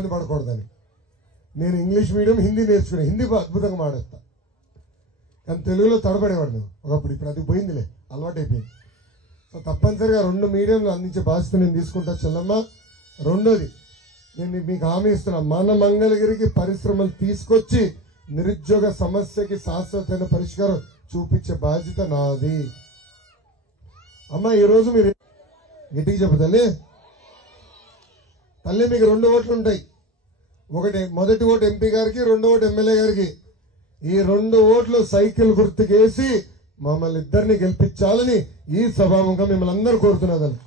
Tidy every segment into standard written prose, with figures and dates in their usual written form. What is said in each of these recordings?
ఇబ్బంది పడకూడదని నేను ఇంగ్లీష్ మీడియం హిందీ నేర్చుకున్నాను. హిందీ అద్భుతంగా మాడేస్తా, కానీ తెలుగులో తడబడేవాడిని ఒకప్పుడు. ఇప్పుడు అది పోయిందిలే, అలవాటైపోయింది. సో తప్పనిసరిగా 2 మీడియంలు అందించే బాధ్యత నేను తీసుకుంటా చెల్లమ్మ. రెండోది, నేను మీకు హామీ ఇస్తున్నా, మన మంగళగిరికి పరిశ్రమలు తీసుకొచ్చి నిరుద్యోగ సమస్యకి శాశ్వతమైన పరిష్కారం చూపించే బాధ్యత నాది. అమ్మ ఈరోజు మీరు గట్టిగా చెప్పు తల్లి. తల్లి మీకు 2 ఓట్లు ఉంటాయి. మొదటి ఓటు ఎంపీ గారికి, 2వ ఓటు ఎమ్మెల్యే గారికి. ఈ 2 ఓట్లు సైకిల్ గుర్తుకేసి మమ్మల్ని ఇద్దరిని గెలిపించాలని ఈ సభాముఖంగా మిమ్మల్ని అందరూ కోరుతున్నదని.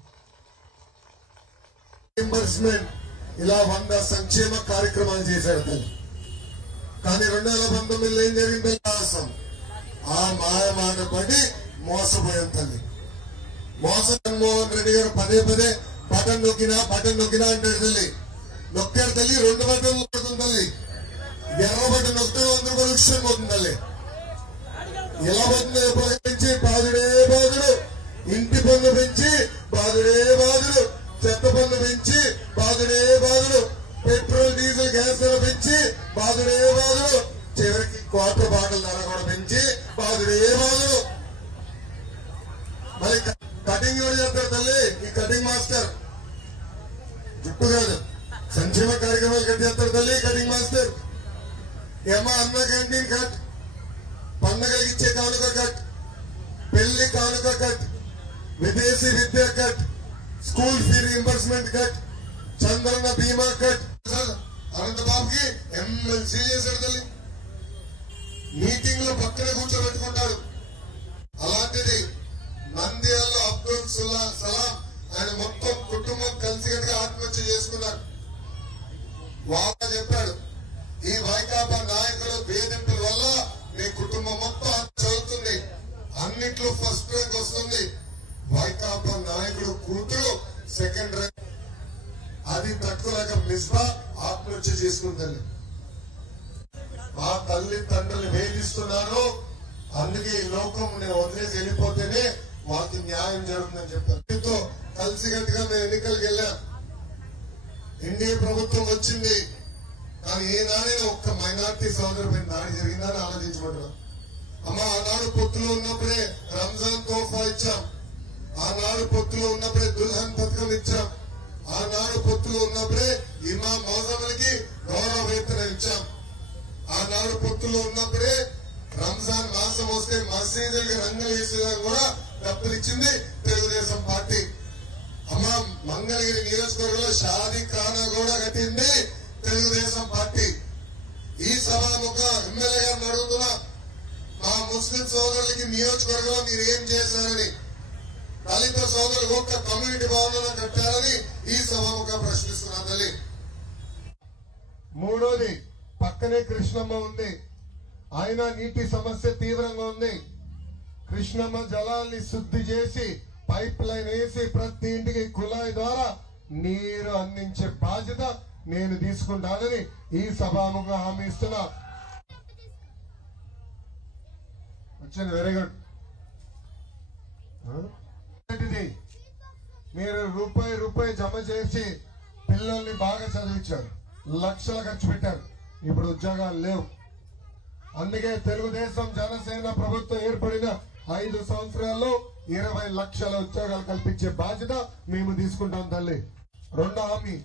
ఇలా 100 సంక్షేమ కార్యక్రమాలు చేశారు తల్లి. కానీ 2019లో ఏం జరిగింది? ఆ మాయ మాట పడి మోసపోయాం తల్లి. జగన్మోహన్ రెడ్డి గారు పదే బటన్ నొక్కినా అంటాడు తల్లి. నొక్కారు తల్లి, 2 బటన్లు నొక్కుతుంది తల్లి. ఎర్ర బటన్ నొక్కితే 100 రూపాయలు విషయం పోతుంది తల్లి. ఎలా పోతుంది? పెంచి బాధుడే బాధుడు, ఇంటి పన్ను పెంచి బాధుడే బాధుడు, చెత్త పన్ను పెంచి బాధుడే బాధుడు, పెట్రోల్ డీజిల్ గ్యాస్ ధర పెంచి బాధుడే బాధుడు, చివరికి క్వార్టర్ బాటిల్ ధర కూడా పెంచి బాధుడే బాధుడు. మరి కటింగ్ ఎవరు చేస్తారు తల్లి? ఈ కటింగ్ మాస్టర్. జుట్టు కాదు, సంక్షేమ కార్యక్రమాలు కట్ చేస్తారు తల్లి కటింగ్ మాస్టర్. ఏమా అన్న క్యాంటీన్ కట్, పండగలకి ఇచ్చే కానుక కట్, పెళ్లి కానుక కట్, విదేశీ విద్య cut, school fee reimbursement cut, Chandranna బీమా కట్. అనంతబాబుకి ఎమ్మెల్సీ చేశాడు తల్లి. మీటింగ్ లో పక్కన కూర్చోబెట్టుకుంటారు. అలాంటిది నంద్యాలలో అబ్దుల్ సలాం ఆయన మొత్తం కుటుంబం కలిసికట్టుగా ఆత్మహత్య చేసుకున్నారు. వాడు చెప్పాడు, ఈ వైకాపా నాయకుల వేధింపుల వల్ల మీ కుటుంబం మొత్తం చదువుతుంది, అన్నిట్లో ఫస్ట్ ర్యాంక్ వస్తుంది. వైకాపా నాయకుడు కూతురు సెకండ్ ర్యాంక్. అది తక్కువలాగా మిస్బా ఆత్మహత్య చేసుకుంటుంది. మా తల్లి తండ్రులు వేధిస్తున్నారు, అందుకే ఈ లోకం నేను వదిలేసి వెళ్ళిపోతేనే మాకు న్యాయం జరుగుతుందని చెప్పారు. కలిసికట్టుగా మేము ఎన్నికలకు వెళ్ళాం. ఎన్డీఏ ప్రభుత్వం వచ్చింది, కానీ ఏనాడైనా ఒక్క మైనార్టీ సోదరుపై దాడి జరిగిందని ఆలోచించబడ్డాం. అమ్మ ఆనాడు పొత్తులో ఉన్నప్పుడే రంజాన్ తోఫా ఇచ్చాం, ఆనాడు పొత్తులో ఉన్నప్పుడే దుల్హన్ పథకం ఇచ్చాం, ఆనాడు పొత్తులో ఉన్నప్పుడే ఇమాం మౌజములకి గౌరవ వేతనం ఇచ్చాం, ఆనాడు పొత్తులో ఉన్నప్పుడే రంజాన్ మాసం వస్తే మసీదులకి రంగులు వేసేదానికి కూడా డబ్బులు ఇచ్చింది తెలుగుదేశం పార్టీ. అమ్మ మంగళగిరి నియోజకవర్గంలో షాదీ ఖానా కూడా కట్టింది తెలుగుదేశం పార్టీ. ఈ సభాముఖ ఎమ్మెల్యే గారిని అడుగుతున్నా, మా ముస్లిం సోదరులకి నియోజకవర్గంలో మీరు ఏం చేశారని, దళిత సోదరులకు ఒక్క కమ్యూనిటీ భవనాలను కట్టారని ఈ సభాముఖ ప్రశ్నిస్తున్నా తల్లి. మూడోది, పక్కనే కృష్ణమ్మ ఉంది, అయినా నీటి సమస్య తీవ్రంగా ఉంది. కృష్ణమ్మ జలాల్ని శుద్ధి చేసి పైప్ లైన్ వేసి ప్రతి ఇంటికి కుళాయి ద్వారా నీరు అందించే బాధ్యత నేను తీసుకుంటానని ఈ సభాముఖంగా హామీ ఇస్తున్నా. వచ్చింది, వెరీ గుడ్. మీరు రూపాయి జమ చేసి పిల్లల్ని బాగా చదివించారు, లక్షలు ఖర్చు పెట్టారు, ఇప్పుడు ఉద్యోగాలు లేవు. అందుకే తెలుగుదేశం జనసేన ప్రభుత్వం ఏర్పడిన 5 సంవత్సరాల్లో 20 లక్షల ఉద్యోగాలు కల్పించే బాధ్యత మేము తీసుకుంటాం తల్లి. రెండో హామీ,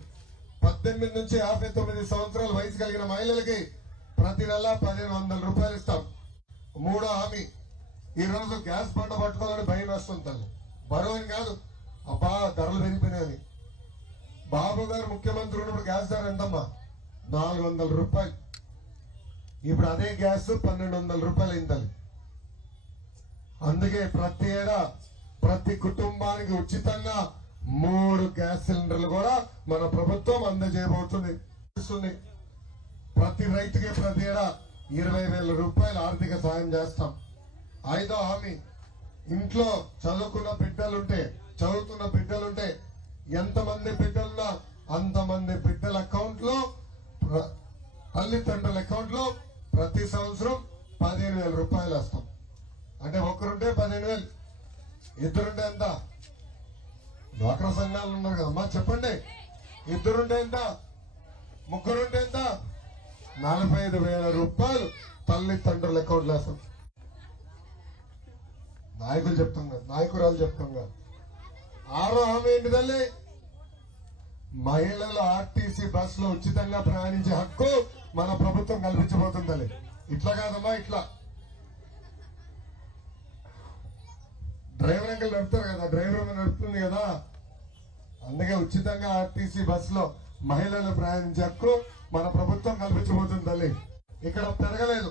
18 నుంచి 59 సంవత్సరాల వయసు కలిగిన మహిళలకి ప్రతి నెల 1500 రూపాయలు ఇస్తాం. మూడో హామీ, ఈ రోజు గ్యాస్ బండ పట్టుకోవాలని భయం వేస్తుంది తల్లి. బరువు అని కాదు, అబ్బా ధరలు పెరిగిపోయినాయని. బాబు గారు ముఖ్యమంత్రి ఉన్నప్పుడు గ్యాస్ ధర ఎంతమ్మా? 400 రూపాయలు. ఇప్పుడు అదే గ్యాస్ 1200 రూపాయలు అయింది. అందుకే ప్రతి ఏడా ప్రతి కుటుంబానికి ఉచితంగా 3 గ్యాస్ సిలిండర్లు కూడా మన ప్రభుత్వం అందజేయబోతుంది. ప్రతి రైతుకి ప్రతి ఏడా 20,000 రూపాయలు ఆర్థిక సాయం చేస్తాం. 5వ హామీ, ఇంట్లో చదువుతున్న బిడ్డలుంటే ఎంతమంది బిడ్డలున్నా అంతమంది బిడ్డల అకౌంట్ లో, తల్లిదండ్రుల అకౌంట్ లో ప్రతి సంవత్సరం 15,000 రూపాయలు వేస్తాం. అంటే ఒకరుంటే 15,000, ఇద్దరుంటే ఎంత? డ్వాక్రా సంఘాలు ఉన్నారు కదమ్మా, చెప్పండి. ఇద్దరుంటే ఎంత? ముగ్గురుంటే ఎంత 45,000 రూపాయలు తల్లిదండ్రుల అకౌంట్లో వేస్తాం. నాయకులు చెప్తాం కదా, నాయకురాలు చెప్తాం కదా. 6వ హామీ ఏంటి తల్లి? మహిళలు ఆర్టీసీ బస్ లో ఉచితంగా ప్రయాణించే హక్కు మన ప్రభుత్వం కల్పించబోతుంది తల్లి. ఇట్లా కాదమ్మా, ఇట్లా డ్రైవర్ అంకల్ నడుపుతారు కదా, డ్రైవర్ నడుపుతుంది కదా, అందుకే ఉచితంగా ఆర్టీసీ బస్ లో మహిళలు ప్రయాణించే హక్కు మన ప్రభుత్వం కల్పించబోతుంది తల్లి. ఇక్కడ పెరగలేదు,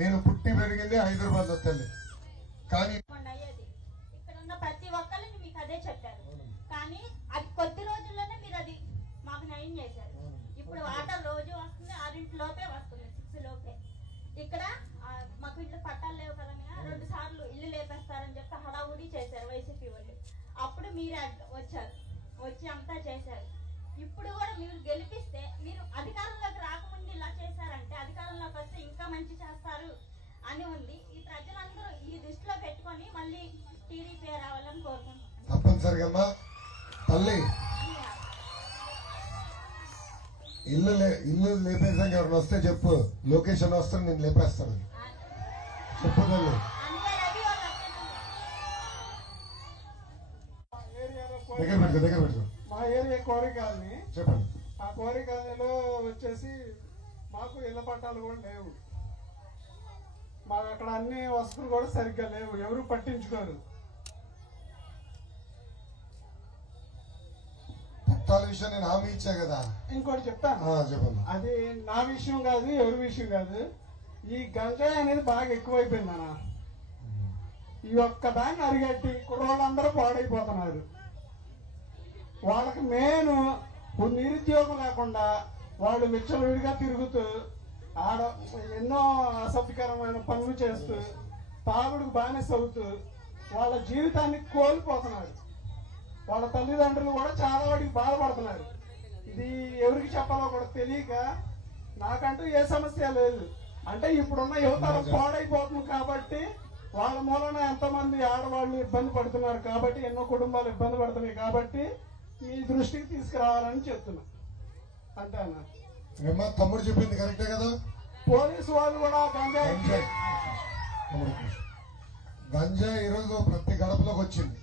నేను పుట్టి పెరిగింది హైదరాబాద్ లో తల్లి, కానీ ఇక్కడ ఉన్న ప్రతి ఒక్కరిని మీకు అదే చెప్పారు. కానీ అది కొద్ది రోజుల్లోనే మీరు అది మాకు నయం చేశారు. ఇప్పుడు వాటర్ రోజు వస్తుంది, 6 లోపే వస్తుంది, 6 లోపే. ఇక్కడ మాకు ఇల్లు పట్టాలు లేవు కదా, 2 సార్లు ఇల్లు లేపేస్తారని చెప్పి హడావుడి చేశారు వైసీపీ వాళ్ళు. అప్పుడు మీరే వచ్చారు, వచ్చి అంతా చేశారు. ఇప్పుడు కూడా మీరు గెలిపిస్తే, మీరు అధికారంలోకి రాకముందు ఇలా చేశారంటే అధికారంలోకి వస్తే ఇంకా మంచి చేస్తారు అని ఉంది. ఈ ప్రజలందరూ ఈ దృష్టిలో పెట్టుకొని మళ్ళీ టీడీపీ రావాలని కోరుకుంటున్నాను. తప్పనిసరిగా తల్లి ఇల్లు లేపేసాక ఎవరిని వస్తే చెప్పు, లొకేషన్ వస్తే నేను లేపేస్తాను చెప్పు తల్లి. దగ్గర పెట్టుకో. మా ఏరియా కోరికాలని చెప్పండి. ఆ కోరికాలలో వచ్చేసి మాకు ఇళ్ల పట్టాలు కూడా లేవు. మాకు అక్కడ అన్ని వసతులు కూడా సరిగ్గా లేవు, ఎవరు పట్టించుకోరు. పట్టాల విషయం నేను హామీ ఇచ్చా కదా. ఇంకోటి చెప్తాను, చెప్పండి. అది నా విషయం కాదు, ఎవరి విషయం కాదు. ఈ గంజాయి అనేది బాగా ఎక్కువైపోయింది అన్న. ఈ ఒక్క దాన్ని అరిగట్టి కుర్రోళ్ళందరూ పాడైపోతున్నారు. వాళ్ళకి మెయిన్ నిరుద్యోగం లేకుండా వాళ్ళు విచ్చలవిడిగా తిరుగుతూ ఆడ ఎన్నో అసభ్యకరమైన పనులు చేస్తూ తాగుడుకు బానిస అవుతూ వాళ్ళ జీవితాన్ని కోల్పోతున్నారు. వాళ్ళ తల్లిదండ్రులు కూడా చాలా వాడికి బాధపడుతున్నారు. ఇది ఎవరికి చెప్పాలో కూడా తెలియక, నాకంటూ ఏ సమస్య లేదు. అంటే ఇప్పుడున్న యువతరం పాడైపోతుంది కాబట్టి వాళ్ళ మూలన ఎంతమంది ఆడవాళ్ళు ఇబ్బంది పడుతున్నారు కాబట్టి, ఎన్నో కుటుంబాలు ఇబ్బంది పడుతున్నాయి కాబట్టి మీ దృష్టికి తీసుకురావాలని చెప్తున్నా. అంతేనా? తమ్ముడు చెప్పింది కరెక్టే కదా. పోలీసు వాళ్ళు కూడా గంజాయి ఈరోజు ప్రతి గడపలోకి వచ్చింది.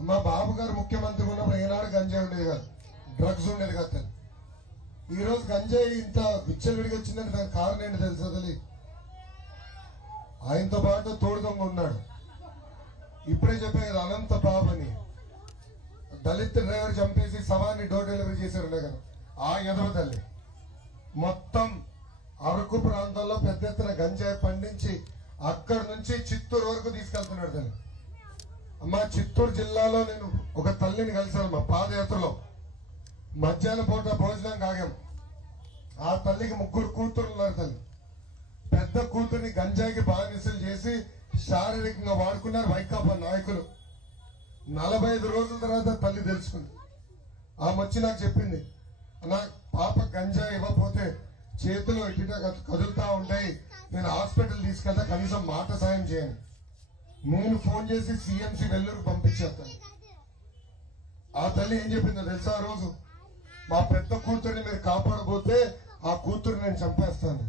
అమ్మా బాబు గారు ముఖ్యమంత్రి ఉన్నప్పుడు ఏనాడు గంజాయి ఉండేది కాదు, డ్రగ్స్ ఉండేది కాదు. ఈ రోజు గంజాయి ఇంత విచ్చలవిడిగా వచ్చిందని దానికి కారణం ఏంటి తెలుసా తల్లి? ఆయనతో పాటు తోడు దొంగ ఉన్నాడు. ఇప్పుడే చెప్పారు అనంత బాబు అని, దళిత్ డ్రైవర్ చంపేసి శవాన్ని డోర్ డెలివరీ చేశారు కదా, ఆ ఎదవ తల్లి మొత్తం అరకు ప్రాంతంలో పెద్ద ఎత్తున గంజాయి పండించి అక్కడి నుంచి చిత్తూరు వరకు తీసుకెళ్తున్నాడు తల్లి. అమ్మా చిత్తూరు జిల్లాలో నేను ఒక తల్లిని కలిసాను మా పాదయాత్రలో. మధ్యాహ్నం పూట భోజనం కాగాం. ఆ తల్లికి 3 కూతురు ఉన్నారు తల్లి. పెద్ద కూతురిని గంజాయికి బానిసలు చేసి శారీరకంగా వాడుకున్నారు వైకాపా నాయకులు. 45 రోజుల తర్వాత తల్లి తెలుసుకుంది. ఆమె వచ్చి నాకు చెప్పింది, నా పాప గంజాయి ఇవ్వకపోతే చేతులు ఇటుగా కదులుతా ఉంటాయి, నేను హాస్పిటల్ తీసుకెళ్తా, కనీసం మాట సాయం చేయను. నేను ఫోన్ చేసి సిఎంసి వెల్లూరు పంపించేస్తాను. ఆ తల్లి ఏం చెప్పిందో తెలుసా? ఆ రోజు మా పెద్ద కూతురిని మీరు కాపాడబోతే ఆ కూతురు నేను చంపేస్తాను.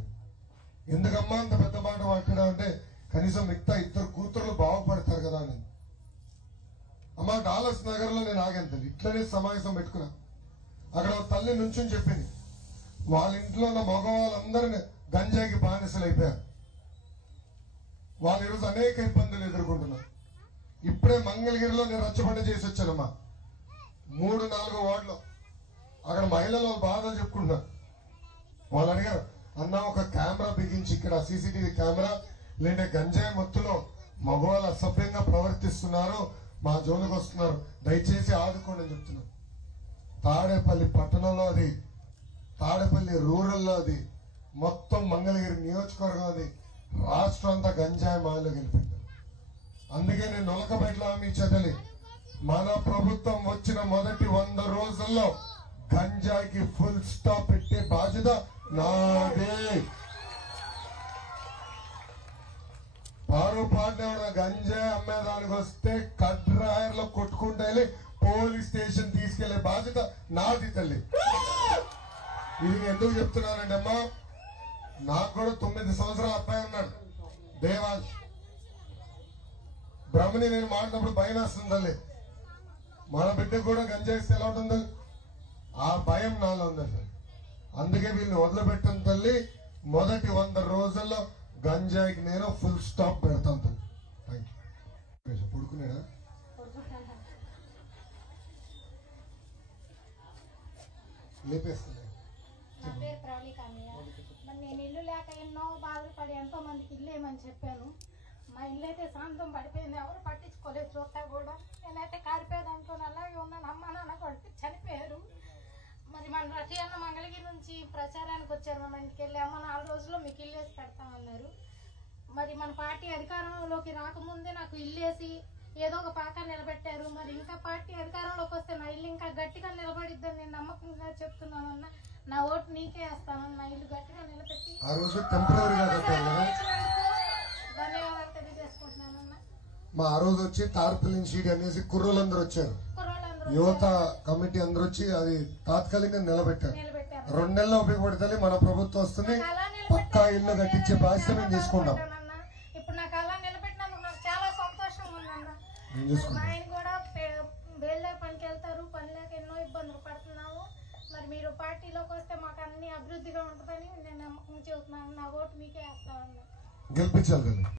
ఎందుకమ్మా అంత పెద్ద మాట మాట్లాడా అంటే, కనీసం మిగతా 2 కూతుర్లు బాగుపడతారు కదా అని. అమ్మా డాలర్స్ నగర్ లో నేను ఆగాను తల్లి, ఇట్లనే సమావేశం పెట్టుకున్నా. అక్కడ తల్లి నుంచుని చెప్పింది, వాళ్ళ ఇంట్లో ఉన్న మగవాళ్ళందరినీ గంజాయికి బానిసలు అయిపోయారు. వాళ్ళు ఈరోజు అనేక ఇబ్బందులు ఎదుర్కొంటున్నారు. ఇప్పుడే మంగళగిరిలో నేను రచ్చబండ చేసి వచ్చానమ్మా. 3-4 వార్డులో అక్కడ మహిళలు బాధలు చెప్పుకుంటున్నారు. వాళ్ళు అడిగారు, అన్న ఒక కెమెరా బిగించి ఇక్కడ సీసీటీవీ కెమెరా, లేదంటే గంజాయి మత్తులో మగవాళ్ళు అసభ్యంగా ప్రవర్తిస్తున్నారు, మా జోలికి వస్తున్నారు, దయచేసి ఆదుకోండి అని చెప్తున్నారు. తాడేపల్లి పట్టణంలో అది, తాడేపల్లి రూరల్లో అది, మొత్తం మంగళగిరి నియోజకవర్గం అది, రాష్ట్రం అంతా గంజాయి మాయలో గెలిపింది. అందుకే నేను నొలకబెట్ల హామీ ఇచ్చేది, మన ప్రభుత్వం వచ్చిన మొదటి 100 రోజుల్లో గంజాయికి ఫుల్ స్టాప్ పెట్టే బాధ్యత నాదే. పారుపాటు గంజాయి అమ్మేదానికి వస్తే కడ్రాయర్లో కొట్టుకుంటే పోలీస్ స్టేషన్ తీసుకెళ్లే బాధ్యత నాది తల్లి. ఇది నేను ఎందుకు చెప్తున్నానంటే అమ్మా, నాకు కూడా 9 సంవత్సరాల అబ్బాయి ఉన్నాడు దేవాంశ్. బ్రహ్మని నేను మాట్లాడినప్పుడు భయం వేస్తుంది తల్లి. మన బిడ్డ కూడా గంజాయిస్తే ఎలా ఉంటుంది, ఆ భయం నాలో ఉంది సార్. అందుకే వీళ్ళని వదిలిపెట్టిన తల్లి, మొదటి 100 రోజుల్లో గంజాయికి నేను ఫుల్ స్టాప్ పెడతాను తల్లి. Thank you. పడుకున్నాడా? లేపేస్తుంది. నా పేరు ప్రవళిక అన్నయ్య. మరి నేను ఇల్లు లేక ఎన్నో బాధలు పడి ఎంతో మందికి ఇల్లు ఏమని చెప్పాను. మా ఇల్లు అయితే శాంతం పడిపోయింది, ఎవరు పట్టించుకోలేదు. చూస్తా కూడా నేనైతే కారిపోయేదాంతో అలాగే ఉన్నాను. అమ్మ నాన్న కొడుకు చనిపోయారు. మరి మన రతి అన్న మంగళగిరి నుంచి ప్రచారానికి వచ్చారు. మన ఇంటికి వెళ్ళి అమ్మ 4 రోజుల్లో మీకు ఇల్లు వేసి పెడతామన్నారు. మరి మన పార్టీ అధికారంలోకి రాకముందే నాకు ఇల్లు వేసి ఏదో ఒక పాక నిలబెట్టారు. మరి ఇంకా పార్టీ అధికారంలోకి వస్తే నా ఇల్లు ఇంకా గట్టిగా నిలబడిద్దని నేను నమ్మకంగా చెప్తున్నానన్నా. నా ఓటు నీకే వేస్తానన్న. నా ఇల్లు గట్టిగా నిలబెట్టి ఆ రోజు టెంపరీగా కట్టారు కదా, ధన్యవాదాలు తెలియజేసుకుంటున్నానన్నా. మా ఆ రోజు వచ్చి తార్పులిన్ షీట్ అనేసి కుర్రోళ్ళందరూ వచ్చారు, యువత కమిటీ అందరూ వచ్చి అది తాత్కాలికంగా నిలబెట్టారు. 2 నెలల్లో ఉపయోగపడుతుంది. మన ప్రభుత్వం వస్తుంది, పక్కా ఇల్లు కట్టించే బాధ్యత మేము తీసుకుంటాం. ఇప్పుడు నాకు అలా నిలబెట్టినందుకు నాకు చాలా సంతోషంగా ఉందన్న. నేను చూసుకుంటాం. ఆయన కూడా వేళ్ళ పనికి వెళ్తారు, పని లేక ఎన్నో ఇబ్బందులు పడుతున్నాము. మరి మీరు పార్టీలోకి వస్తే మాకు అన్ని అభివృద్ధిగా ఉంటుందని నేను నమ్మకం చెబుతున్నాను. నా ఓటు మీకే వేస్తామన్నా. గెలిపించాలి.